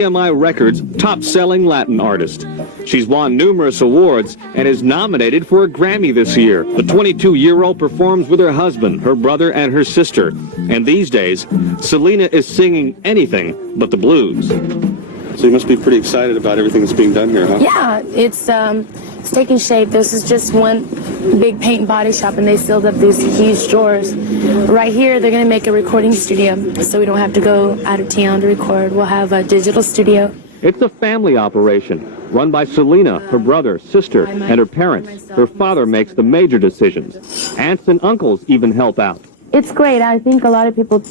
EMI Records' top-selling Latin artist. She's won numerous awards and is nominated for a Grammy this year. The 22-year-old performs with her husband, her brother, and her sister. And these days, Selena is singing anything but the blues. So you must be pretty excited about everything that's being done here, huh? Yeah, it's taking shape. This is just one big paint and body shop, and they sealed up these huge doors. Right here, they're going to make a recording studio, so we don't have to go out of town to record. We'll have a digital studio. It's a family operation, run by Selena, her brother, sister, and her parents. Her father makes the major decisions. Aunts and uncles even help out. It's great. I think a lot of people,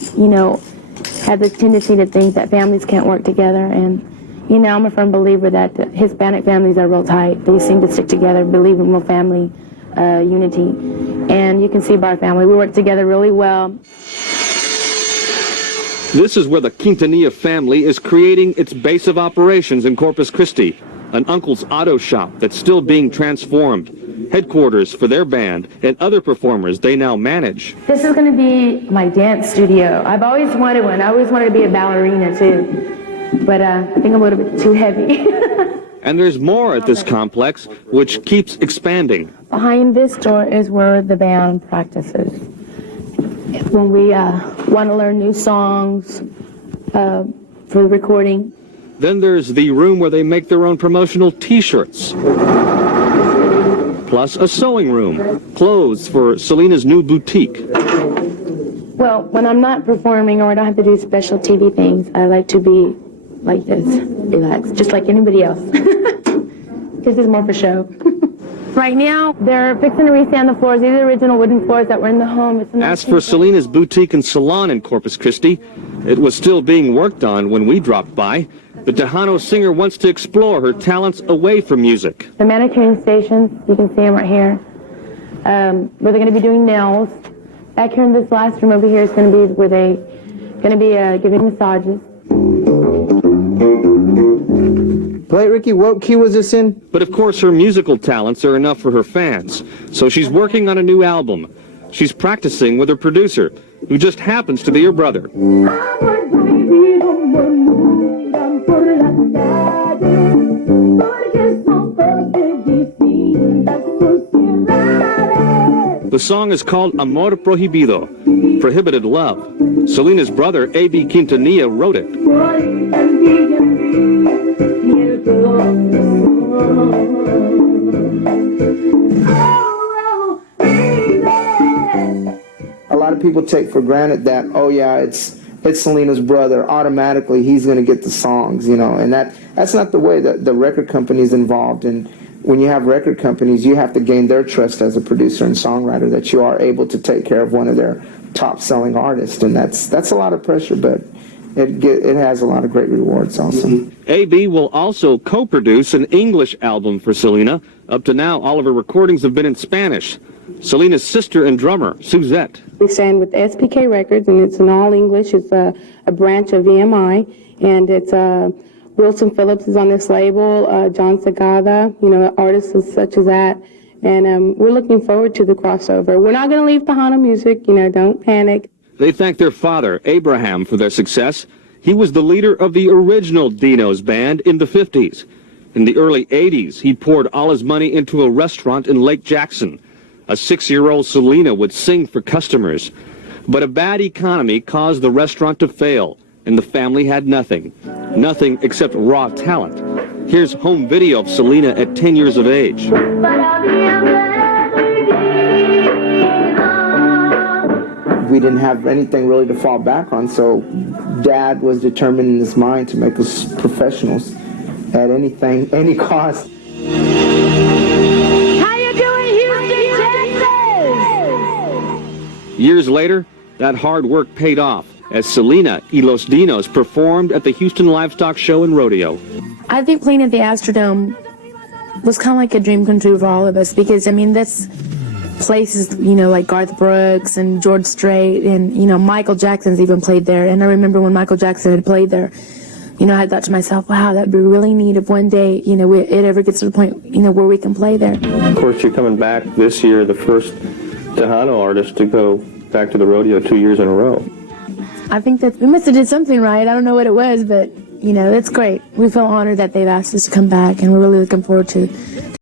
have this tendency to think that families can't work together, and I'm a firm believer that Hispanic families are real tight. They seem to stick together, believe in real family unity. And you can see by our family, we work together really well. This is where the Quintanilla family is creating its base of operations in Corpus Christi, an uncle's auto shop that's still being transformed, headquarters for their band and other performers they now manage. This is going to be my dance studio. I've always wanted one. I always wanted to be a ballerina too. But I think I'm a little bit too heavy. And there's more at this complex, which keeps expanding. Behind this door is where the band practices. When we want to learn new songs for the recording. Then there's the room where they make their own promotional T-shirts. Plus a sewing room, clothes for Selena's new boutique. Well, when I'm not performing or I don't have to do special TV things, I like to be like this, relaxed, just like anybody else. This is more for show. Right now, they're fixing to resand the floors. These are original wooden floors that were in the home. As for Selena's boutique and salon in Corpus Christi, it was still being worked on when we dropped by. The Tejano singer wants to explore her talents away from music. The manicuring stations, you can see them right here, where they're going to be doing nails. Back here in this last room over here is going to be where they're going to be giving massages. Play it, Ricky. What key was this in? But of course her musical talents are enough for her fans, so she's working on a new album. She's practicing with her producer, who just happens to be her brother. The song is called Amor Prohibido, Prohibited Love. Selena's brother, A.B. Quintanilla, wrote it. A lot of people take for granted that, oh yeah, it's Selena's brother. Automatically, he's going to get the songs, and that's not the way that the record company's involved. And when you have record companies, you have to gain their trust as a producer and songwriter that you are able to take care of one of their top-selling artists, and that's a lot of pressure, but it has a lot of great rewards also. A.B. will also co-produce an English album for Selena. Up to now, all of her recordings have been in Spanish. Selena's sister and drummer, Suzette. We stand with SPK Records, and it's in all English. It's a branch of EMI, and it's Wilson Phillips is on this label, John Segada, artists such as that. And we're looking forward to the crossover. We're not going to leave Tejano music, don't panic. They thank their father, Abraham, for their success. He was the leader of the original Dino's band in the 50s. In the early 80s, he poured all his money into a restaurant in Lake Jackson. A 6-year-old Selena would sing for customers. But a bad economy caused the restaurant to fail, and the family had nothing. Nothing except raw talent. Here's home video of Selena at 10 years of age. We didn't have anything really to fall back on, so Dad was determined in his mind to make us professionals at anything, any cost. How you doing, Houston, Texas? Years later, that hard work paid off as Selena y Los Dinos performed at the Houston Livestock Show and Rodeo. I think playing at the Astrodome was kind of like a dream come true for all of us, because, that's places, like Garth Brooks and George Strait, and, Michael Jackson's even played there. And I remember when Michael Jackson had played there, I thought to myself, wow, that'd be really neat if one day, it ever gets to the point, where we can play there. Of course, you're coming back this year, the first Tejano artist to go back to the rodeo 2 years in a row. I think that we must have did something right. I don't know what it was, but you know, it's great. We feel honored that they've asked us to come back, and we're really looking forward to